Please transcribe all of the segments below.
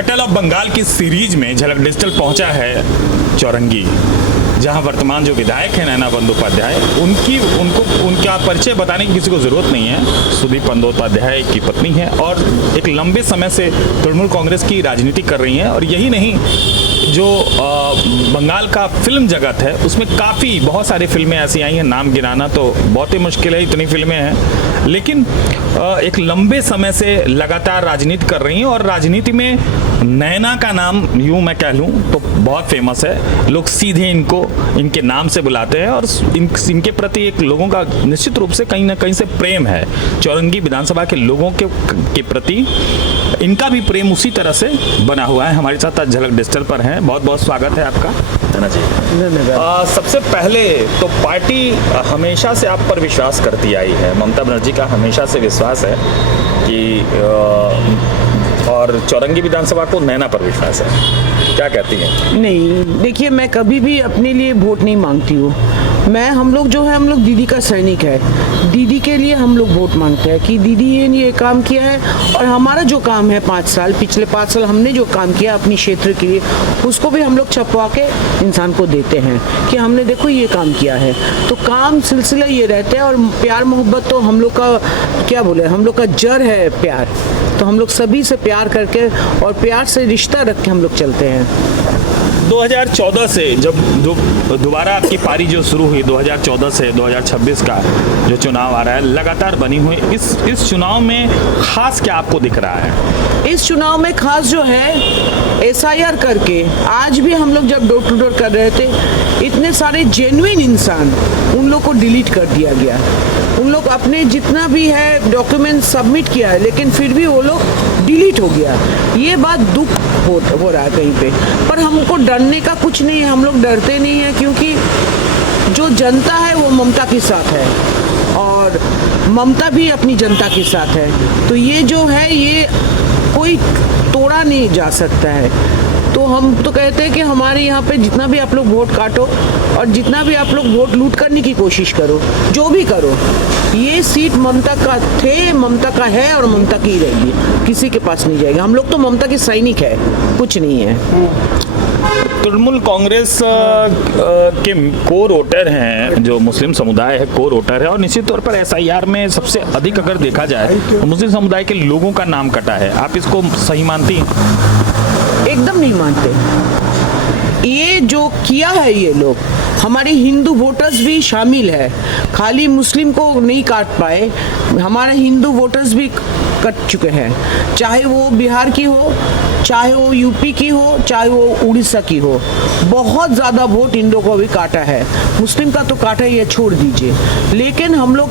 Battle of Bengal की series में झलक डिजिटल पहुंचा है चौरंगी, जहां वर्तमान जो विधायक हैं नैना बंदोपाध्याय, उनका परिचय बताने की किसी को ज़रूरत नहीं है। सुदीप बंदोपाध्याय की पत्नी है और एक लंबे समय से तृणमूल कांग्रेस की राजनीति कर रही हैं। और यही नहीं, जो बंगाल का फिल्म जगत है उसमें बहुत सारी फिल्में ऐसी आई हैं, नाम गिनाना तो बहुत ही मुश्किल है, इतनी फिल्में हैं। लेकिन एक लंबे समय से लगातार राजनीति कर रही हैं और राजनीति में नैना का नाम यूं मैं कह लूं तो बहुत फेमस है। लोग सीधे इनके नाम से बुलाते हैं और इनके प्रति एक लोगों का निश्चित रूप से कहीं ना कहीं से प्रेम है। चौरंगी विधानसभा के लोगों के प्रति इनका भी प्रेम उसी तरह से बना हुआ है। हमारे साथ आज झलक डिजिटल पर हैं, बहुत बहुत स्वागत है आपका। सबसे पहले तो पार्टी हमेशा से आप पर विश्वास करती आई है, ममता बनर्जी का हमेशा से विश्वास है कि और चौरंगी विधानसभा को नैना पर विश्वास है, क्या कहती हैं? नहीं, देखिए, मैं कभी भी अपने लिए वोट नहीं मांगती हूँ। हम लोग दीदी का सैनिक है। दीदी के लिए हम लोग वोट मांगते हैं कि दीदी ये काम किया है और हमारा जो काम है पिछले 5 साल हमने जो काम किया अपनी क्षेत्र के लिए, उसको भी हम लोग छपवा के इंसान को देते हैं कि हमने देखो ये काम किया है। तो काम सिलसिला ये रहता है और प्यार मोहब्बत तो हम लोग का क्या बोले, हम लोग का जड़ है प्यार। तो हम लोग सभी से प्यार करके और प्यार से रिश्ता रख के हम लोग चलते हैं। 2014 से जब दोबारा आपकी पारी जो शुरू हुई, 2014 से 2026 का जो चुनाव आ रहा है, लगातार बनी हुई इस चुनाव में खास क्या आपको दिख रहा है? इस चुनाव में खास जो है SIR करके आज भी हम लोग जब डोर टू डोर कर रहे थे, इतने सारे जेन्युइन इंसान उन लोग को डिलीट कर दिया गया। उन लोग अपने जितना भी है डॉक्यूमेंट सबमिट किया है, लेकिन फिर भी वो लोग डिलीट हो गया। ये बात दुख हो रहा है कहीं पे, पर हमको डरने का कुछ नहीं है। हम लोग डरते नहीं है क्योंकि जो जनता है वो ममता के साथ है और ममता भी अपनी जनता के साथ है। तो ये जो है ये कोई तोड़ा नहीं जा सकता है। तो हम तो कहते हैं कि हमारे यहाँ पे जितना भी आप लोग वोट काटो और जितना भी आप लोग वोट लूट करने की कोशिश करो, जो भी करो, ये सीट ममता का है और ममता की ही रहेगी, किसी के पास नहीं जाएगा। हम लोग तो ममता के सैनिक है, कुछ नहीं है। तृणमूल कांग्रेस के कोर वोटर हैं, जो मुस्लिम समुदाय है कोर वोटर है, और निश्चित तौर पर SIR में सबसे अधिक अगर देखा जाए तो मुस्लिम समुदाय के लोगों का नाम कटा है। आप इसको सही मानती हैं? एकदम नहीं मानते। ये जो किया है ये लोग, हमारे हिंदू वोटर्स भी शामिल है, खाली मुस्लिम को नहीं काट पाए, हमारे हिंदू वोटर्स भी कट चुके हैं। चाहे वो बिहार की हो, चाहे वो यूपी की हो, चाहे वो उड़ीसा की हो, बहुत ज़्यादा वोट इन लोगों को भी काटा है। मुस्लिम का तो काटा ही है, छोड़ दीजिए। लेकिन हम लोग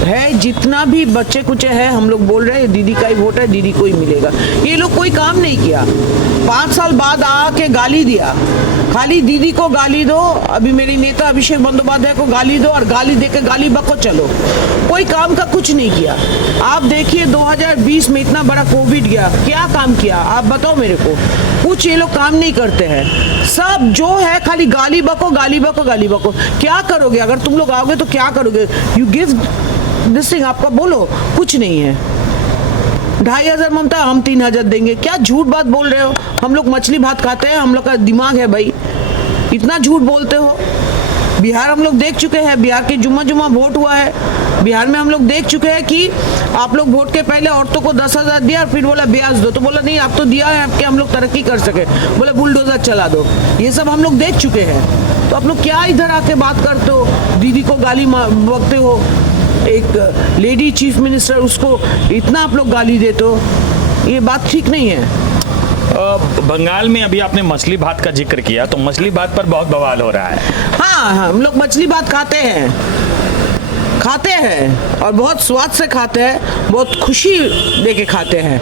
है जितना भी बच्चे कुचे हैं, हम लोग बोल रहे हैं दीदी का ही वोट है, दीदी को ही मिलेगा। ये लोग कोई काम नहीं किया, 5 साल बाद आके गाली दिया, खाली दीदी को गाली दो, अभी मेरी नेता अभिषेक बंदोपाध्याय को गाली दो और गाली देके गाली बको चलो। कोई काम का कुछ नहीं किया। आप देखिए 2020 में इतना बड़ा कोविड गया, क्या काम किया आप बताओ मेरे को? कुछ ये लोग काम नहीं करते हैं, सब जो है खाली गाली बको गाली बको गाली बको। क्या करोगे अगर तुम लोग आओगे तो क्या करोगे? यू गिव दिस थिंग, आपका बोलो कुछ नहीं है। 2500 ममता, हम 3000 देंगे। क्या झूठ बात बोल रहे हो? हम लोग मछली भात खाते हैं, हम लोग का दिमाग है भाई, इतना झूठ बोलते हो। बिहार हम लोग देख चुके हैं, बिहार के जुम्मा वोट हुआ है, बिहार में हम लोग देख चुके हैं कि आप लोग वोट के पहले औरतों को 10,000 दिया और फिर बोला ब्याज दो, तो बोला नहीं आप तो दिया है आपके, हम लोग तरक्की कर सके, बोले बुलडोजर चला दो। ये सब हम लोग देख चुके हैं। तो आप लोग क्या इधर आके बात करते हो? दीदी को गाली बकते हो, एक लेडी चीफ मिनिस्टर, उसको इतना आप लोग गाली देते हो, ये बात ठीक नहीं है। बंगाल में अभी आपने मछली भात का जिक्र किया, तो मछली भात पर बहुत बवाल हो रहा है। हाँ, हम लोग मछली भात खाते हैं और बहुत स्वाद से खाते हैं, बहुत खुशी देके खाते हैं।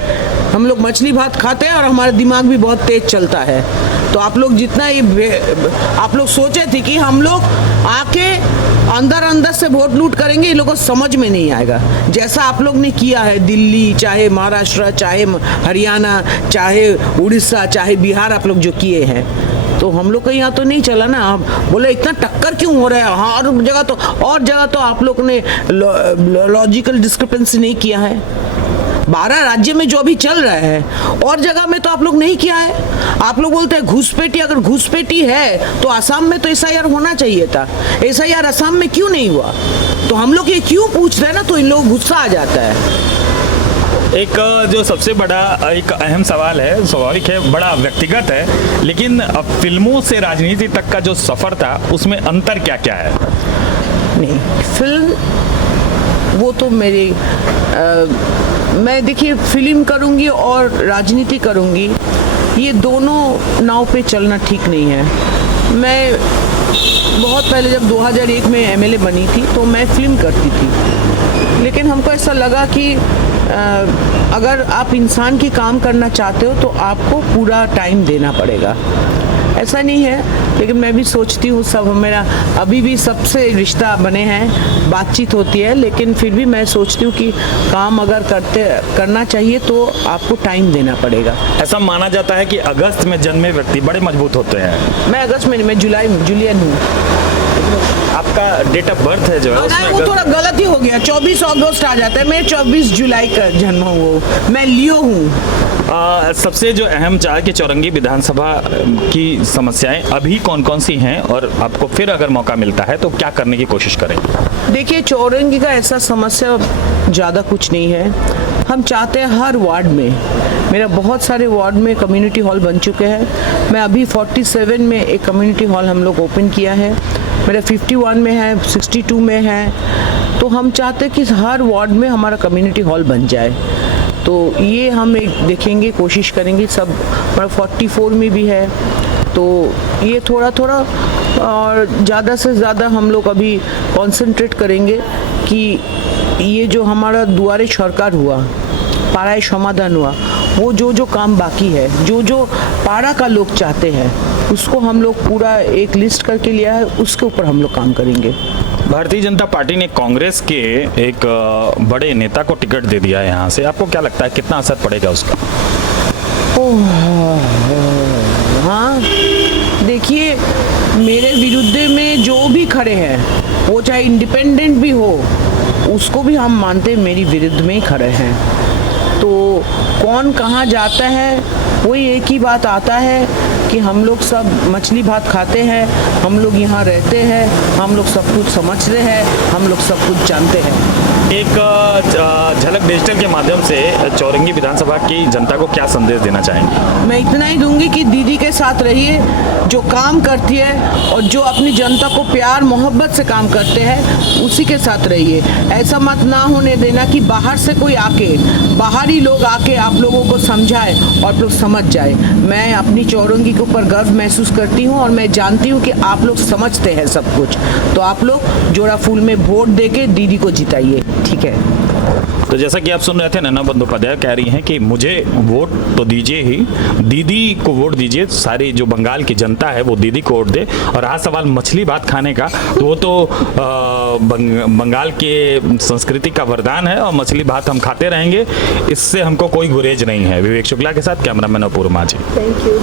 हम लोग मछली भात खाते हैं और हमारा दिमाग भी बहुत तेज चलता है। तो आप लोग जितना आप लोग सोचे थे कि हम लोग आके अंदर से वोट लूट करेंगे, ये लोगों को समझ में नहीं आएगा। जैसा आप लोग ने किया है दिल्ली, चाहे महाराष्ट्र, चाहे हरियाणा, चाहे उड़ीसा, चाहे बिहार, आप लोग जो किए हैं, तो हम लोग का यहाँ तो नहीं चला ना। आप बोले इतना टक्कर क्यों हो रहा है? हाँ, और जगह तो आप लोग ने लॉजिकल डिस्क्रिपेंसी नहीं किया है। 12 राज्य में जो अभी चल रहा है, और जगह में तो आप लोग नहीं किया है। आप लोग बोलते हैं घुसपैठी, अगर घुसपैठी है तो आसाम में तो एसआईआर होना चाहिए था। एसआईआर आसाम में क्यों नहीं हुआ? तो हम लोग ये क्यों पूछ रहे हैं ना, तो इन लोग गुस्सा आ जाता है। एक जो सबसे बड़ा एक अहम सवाल है, स्वाभाविक है, बड़ा व्यक्तिगत है, लेकिन अब फिल्मों से राजनीति तक का जो सफर था उसमें अंतर क्या क्या है? नहीं, फिल्म वो तो मेरी मैं देखिए फिल्म करूँगी और राजनीति करूँगी, ये दोनों नाव पे चलना ठीक नहीं है। मैं बहुत पहले जब 2001 में एमएलए बनी थी तो मैं फिल्म करती थी, लेकिन हमको ऐसा लगा कि अगर आप इंसान की काम करना चाहते हो तो आपको पूरा टाइम देना पड़ेगा। ऐसा नहीं है, लेकिन मैं भी सोचती हूँ, सब मेरा अभी भी सबसे रिश्ता बने हैं, बातचीत होती है, लेकिन फिर भी मैं सोचती हूँ कि काम अगर करना चाहिए तो आपको टाइम देना पड़ेगा। ऐसा माना जाता है कि अगस्त में जन्मे व्यक्ति बड़े मजबूत होते हैं। मैं अगस्त में, मैं जुलियन हूँ। आपका डेट ऑफ बर्थ है जो है उसमें वो थोड़ा गलत ही हो गया, 24 अगस्त आ जाता है, मैं 24 जुलाई का जन्म हूँ, मैं लियो हूँ। सबसे जो अहम चाह कि चौरंगी विधानसभा की समस्याएं अभी कौन कौन सी हैं, और आपको फिर अगर मौका मिलता है तो क्या करने की कोशिश करेंगे? देखिए, चौरंगी का ऐसा समस्या ज़्यादा कुछ नहीं है। हम चाहते हैं हर वार्ड में, मेरा बहुत सारे वार्ड में कम्युनिटी हॉल बन चुके हैं। मैं अभी 47 में एक कम्युनिटी हॉल हम लोग ओपन किया है, मेरा 51 में है, 62 में है। तो हम चाहते हैं कि हर वार्ड में हमारा कम्युनिटी हॉल बन जाए। तो ये हम एक देखेंगे, कोशिश करेंगे। सब 44 में भी है, तो ये थोड़ा थोड़ा और ज़्यादा से ज़्यादा हम लोग अभी कंसंट्रेट करेंगे कि ये जो हमारा दुआरे सरकार हुआ, पाड़ा समाधान हुआ, वो जो काम बाकी है, जो पाड़ा का लोग चाहते हैं, उसको हम लोग पूरा एक लिस्ट करके लिया है, उसके ऊपर हम लोग काम करेंगे। भारतीय जनता पार्टी ने कांग्रेस के एक बड़े नेता को टिकट दे दिया है यहाँ से, आपको क्या लगता है कितना असर पड़ेगा उसका? हाँ, देखिए, मेरे विरुद्ध में जो भी खड़े हैं, वो चाहे इंडिपेंडेंट भी हो, उसको भी हम मानते हैं मेरी विरुद्ध में ही खड़े हैं। तो कौन कहाँ जाता है, वही एक ही बात आता है कि हम लोग सब मछली भात खाते हैं, हम लोग यहाँ रहते हैं, हम लोग सब कुछ समझते हैं, हम लोग सब कुछ जानते हैं। एक झलक डिजिटल के माध्यम से चौरंगी विधानसभा की जनता को क्या संदेश देना चाहेंगे? मैं इतना ही दूंगी कि दीदी के साथ रहिए, जो काम करती है और जो अपनी जनता को प्यार मोहब्बत से काम करते हैं, उसी के साथ रहिए। ऐसा मत ना होने देना कि बाहर से कोई आके, बाहरी लोग आके आप लोगों को समझाए और आप लोग समझ जाए। मैं अपनी चौरंगी के ऊपर गर्व महसूस करती हूँ और मैं जानती हूँ कि आप लोग समझते हैं सब कुछ। तो आप लोग जोड़ा फूल में वोट देके दीदी को जिताइए, ठीक है? तो जैसा कि आप सुन रहे थे, नैना बंदोपाध्याय कह रही हैं कि मुझे वोट तो दीजिए ही, दीदी को वोट दीजिए, सारी जो बंगाल की जनता है वो दीदी को वोट दे। और रहा सवाल मछली भात खाने का, तो वो तो बंगाल के संस्कृति का वरदान है और मछली भात हम खाते रहेंगे, इससे हमको कोई गुरेज नहीं है। विवेक शुक्ला के साथ कैमरामैन अपूर्व माझी। Thank you.